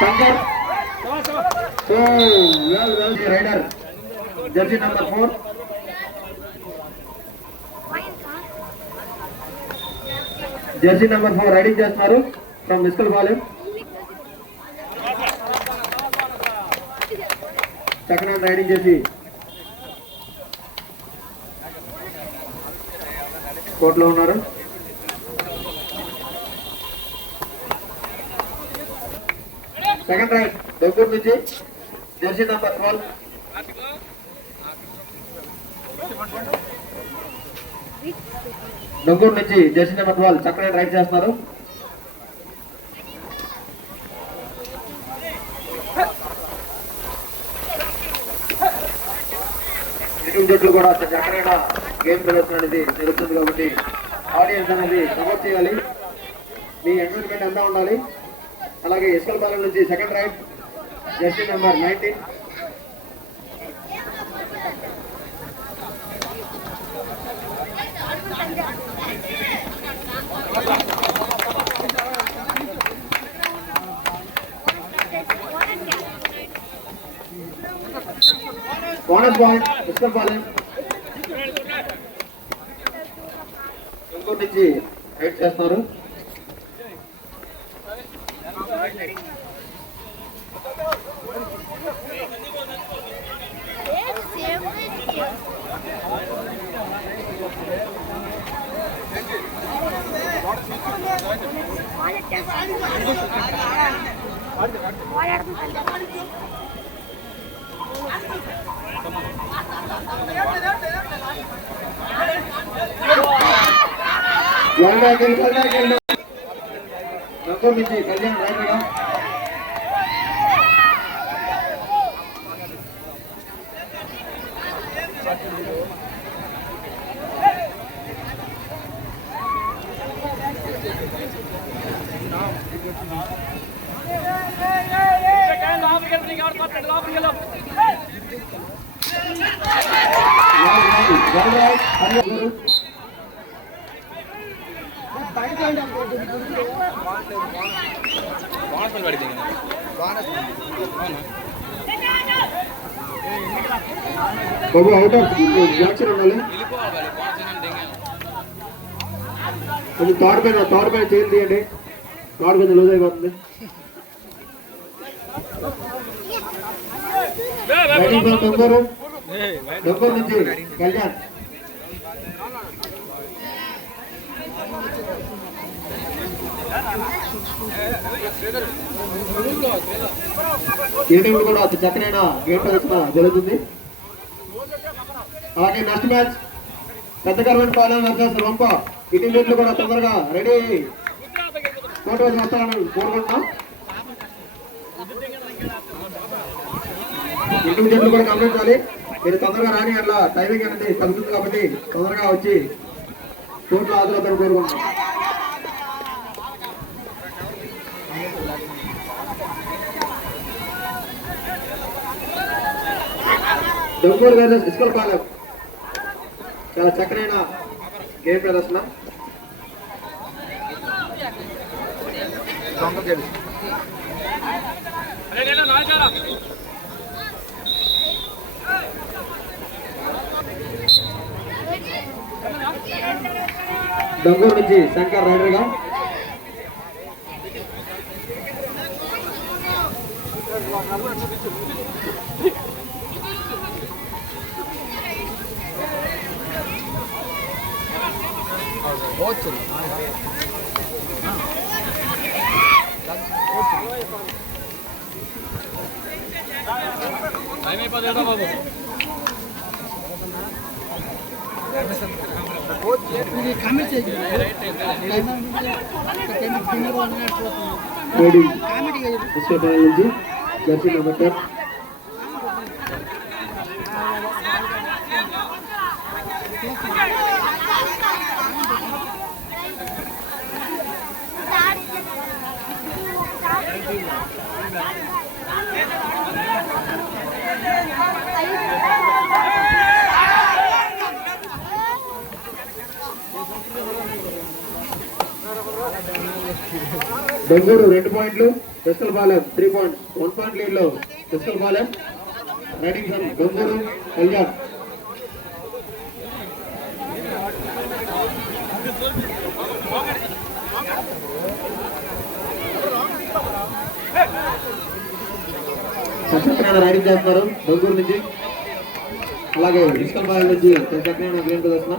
Shankar. So well raider jersey number 4. Jersey number 4 raiding చేస్తున్నారు from Miskal Palem. Second hand raiding చేసి కోర్టులో ఉన్నారు. సెకండ్ రైడ్ దొంగూరు నుంచి జెర్సీ నంబర్ 12. దొంగూరు నుంచి జెర్సీ నెంబర్ 12 చక్కగా రైడ్ చేస్తున్నారు. ఇటు జట్లు కూడా చక్కగా గేమ్ ప్రదర్శన అనేది జరుగుతుంది కాబట్టి ఆడియన్స్ అనేది సపోర్ట్ చేయాలి. మీ ఎంటర్టైన్మెంట్ అంతా ఉండాలి. అలాగే ఇస్కల్ పాలెం నుంచి second raid jersey number 19. Bonus point Iskal Palem ఇంకోటి నుంచి రైడ్ చేస్తున్నారు. నంబర్ నుంచి కళ్యాణ్ రైడర్గా బాబు అవుట్ ఆఫ్ జాక్సన్ ఉండాలి. కొంచెం తాడు పైన చేయండి తీయండి. తాడు కొంచెం లూజ్ అయిపోతుంది. డొంగూరు నుంచి కళ్యాణ్ ఈ టీం కూడా చక్కనైన గేమ్ ప్రదర్శన జరుగుతుంది. అలాగే నెక్స్ట్ మ్యాచ్ పెద్దగర్వన్ పాలెం వర్సెస్ రొంప. ఈ టీం జట్లు కూడా తొందరగా రెడీ కోర్టు వచ్చి వస్తారని కోరుకుంటున్నాం. ఈ టీం జట్లు కూడా గమనించాలి. మీరు తొందరగా రాని అట్లా టైమింగ్ అనేది తగ్గుతుంది కాబట్టి తొందరగా వచ్చి కోర్టులో హాజరవుతారని కోరుకుంటున్నాం. దొంగూరు వర్సెస్ ఇస్కల్ పాలెం చాలా చక్కనైన గేమ్ ప్రదర్శన. దొంగూరు నుంచి శంకర్ రైడర్గా బాబు జెర్సీ నెంబర్ 10. దొంగూరు 2 పాయింట్లు, ఎస్కల్పాలెం 3 పాయింట్స్ 1 పాయింట్ లీడ్ లో Eskalpalem raiding from Donguru Kalyan. Satyanarayana raiding చేస్తున్నారు దొంగూరు నుంచి, అలాగే ఎస్కల్పాలెం నుంచి సత్యనారాయణ గేమ్ ప్రదర్శన.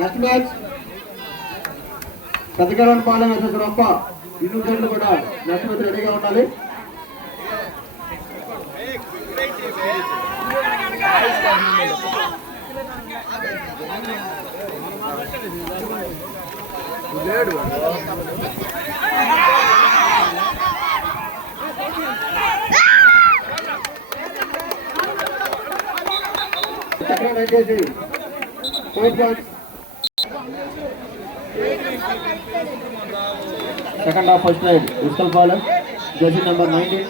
Next match Satyanarayanapalem versus Rompa. ఇరు జట్లు కూడా నెక్స్ట్ మ్యాచ్ రెడీగా ఉండాలి. చక్రం వచ్చేసి 4 points. Second half first raid Eskalpalem jersey number 19.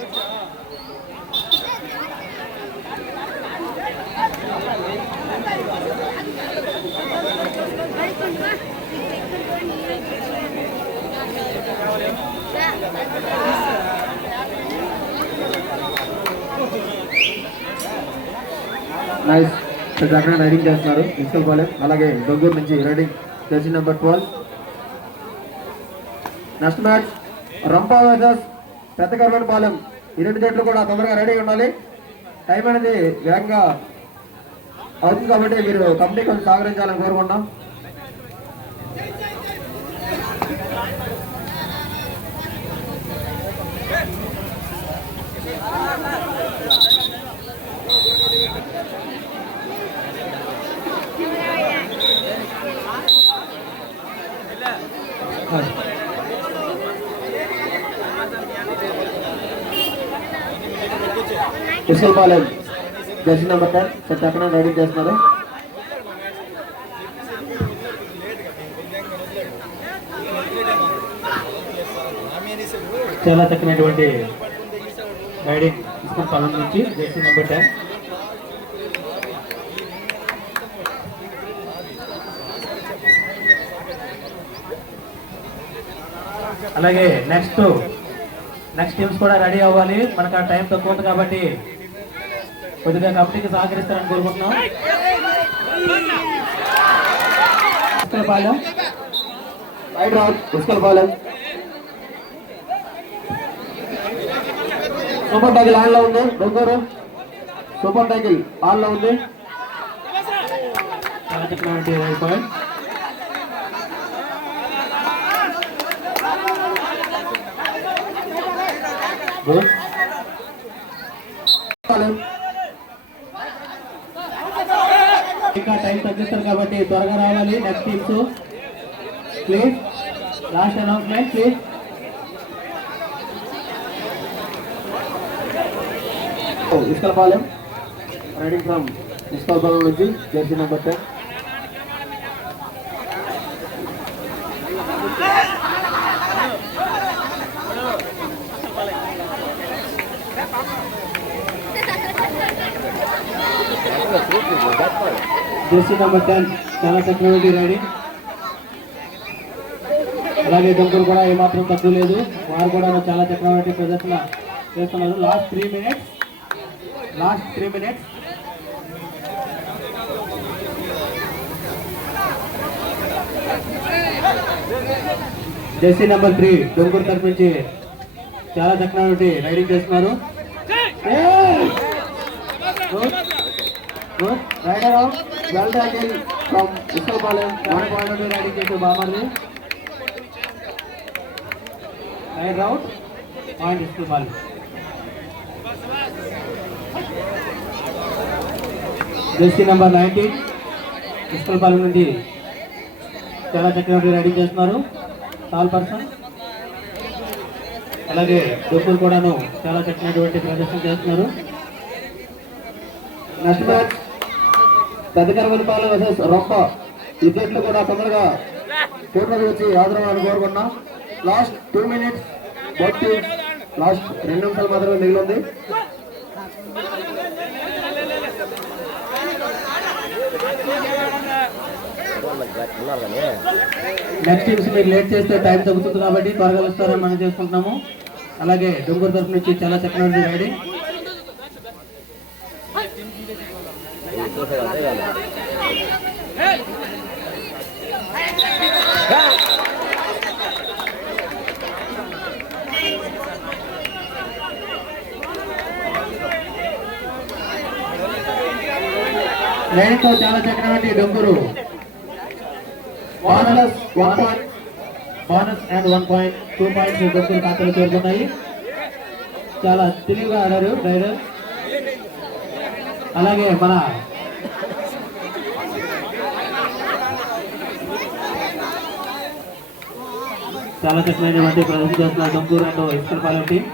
Nice. అక్కడ రైడింగ్ చేస్తున్నారు ఎస్కల్పాలెం, అలాగే దొంగూరు నుంచి raiding jersey number 12. Next match Rampa versus Peddakarvenapalem. ఈ రెండు జట్లు కూడా తొందరగా రెడీ ఉండాలి. టైం అనేది వేగంగా అవుతుంది కాబట్టి మీరు కంపెనీ కొంచెం సహకరించాలని కోరుకుంటాం. ఎస్కల్పాలెం జెర్సీ నెంబర్ 10 సత్యనారాయణ రైడింగ్ చేస్తున్నారు. చాలా చక్కనటువంటి రైడింగ్ ఎస్కల్పాలెం నుంచి జెర్సీ నెంబర్ 10. అలాగే నెక్స్ట్ టీమ్స్ కూడా రెడీ అవ్వాలి. మనకు ఆ టైం తక్కువ ఉంది కాబట్టి కొద్దిగా కమిటీకి సహకరిస్తారని కోరుకుంటున్నాం. Eskalpalem raid round Eskalpalem super tackle ఆన్లో ఉంది. దొంగూరు సూపర్ టైకిల్ ఆన్లో ఉంది. చాలా చక్కనటువంటి రైడ్ పాయింట్. ఇంకా టైం తగ్గిస్తారు కాబట్టి త్వరగా రావాలి. Next teams please. Last announcement please. Eskalpalem raiding from Eskalpalem నుంచి జెర్సీ నెంబర్ 10. జెర్సీ నెంబర్ 10 చాలా చక్కనటువంటి రైడింగ్. అలాగే దొంగలు కూడా ఏమాత్రం తక్కువ లేదు, వారు కూడా చాలా చక్కనటువంటి ప్రదర్శన చేస్తున్నారు. Last 3 minutes. Jersey number 3 Donguru తరఫు నుంచి చాలా చక్కనటువంటి రైడింగ్ చేస్తున్నారు. Raider out well tackle from Eskalpalem 1 point raiding చేసే బామర్ది. Raider out point Eskalpalem. Jersey number 19 Eskalpalem నుండి చాలా చక్కగా రైడింగ్ చేస్తున్నారు. Tall person. అలాగే దొంగలు కూడాను చాలా చక్కనటువంటి ప్రదర్శన చేస్తున్నారు. Next match Peddakarvenapalem versus Rompa. ఈ జట్లు కూడా తొందరగా కోర్టులోకి వచ్చి ఆదరణ కోరుకున్నాం. Last 2 minutes. Both teams last 2 నిమిషాలు మాత్రమే మిగిలి ఉంది. నెక్స్ట్ టీమ్స్ మీరు లేట్ చేస్తే టైం తగ్గుతుంది కాబట్టి త్వరగా వస్తారని మనం చేసుకుంటున్నాము. అలాగే డొంగూరు తరఫు నుంచి చాలా చక్కగా రైడింగ్. రైడింగ్తో చాలా చక్కటి Donguru bonus 1 point, bonus and 1 point, 2 points Donguru ఖాతాలో చేరుకున్నాయి. చాలా తెలివిగా ఆడారు రైడర్. అలాగే మన చాలా చక్కమైనటువంటి ప్రదర్శన చేస్తున్నారు Donguru and Iskalpalem team.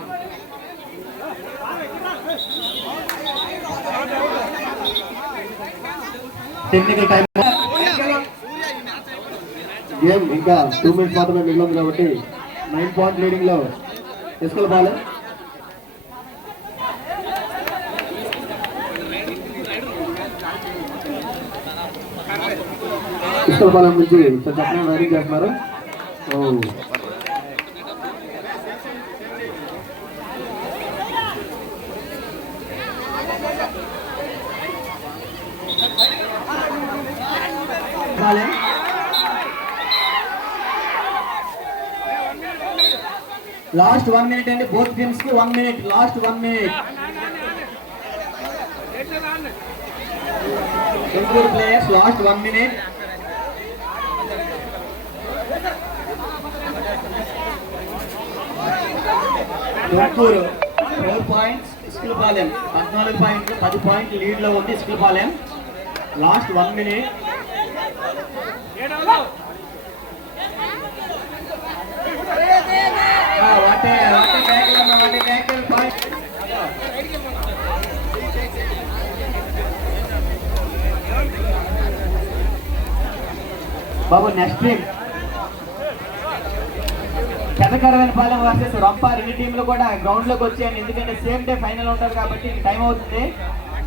Technical time game ఇంకా 2 మినిట్స్ మాత్రమే మిగిలింది కాబట్టి 9 పాయింట్ లీడింగ్ లో ఇస్కల్పాలెం. ఇస్కల్పాలెం నుంచి చక్కగా రైడింగ్ చేస్తున్నారు. లాస్ట్ 1 మినిట్ అండి. బోత్ టీమ్స్ కి 1 minute. Last 1 minute. Donguru players last 1 minute. Donguru 4 points, Iskalpalem 14 పాయింట్లు, 10 పాయింట్లు లీడ్ లో ఉంది Iskalpalem. Last 1 minute. Babu next team Pedakaravenapalem versus Rampa. రెండు టీంలు కూడా గ్రౌండ్ లోకి వచ్చాయండి, ఎందుకంటే సేమ్ డే ఫైనల్ ఉంటారు కాబట్టి టైం అవుతుంది.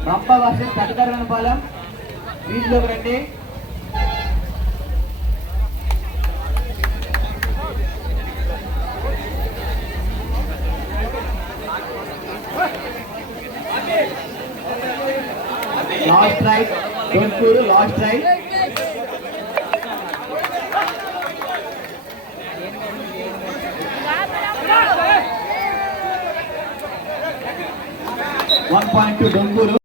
రంప వర్సెస్ పెదకరవెనపాలెం, వీటిలోకి రండి. Last raid Donguru, last raid. $1.2 డొంగూరు.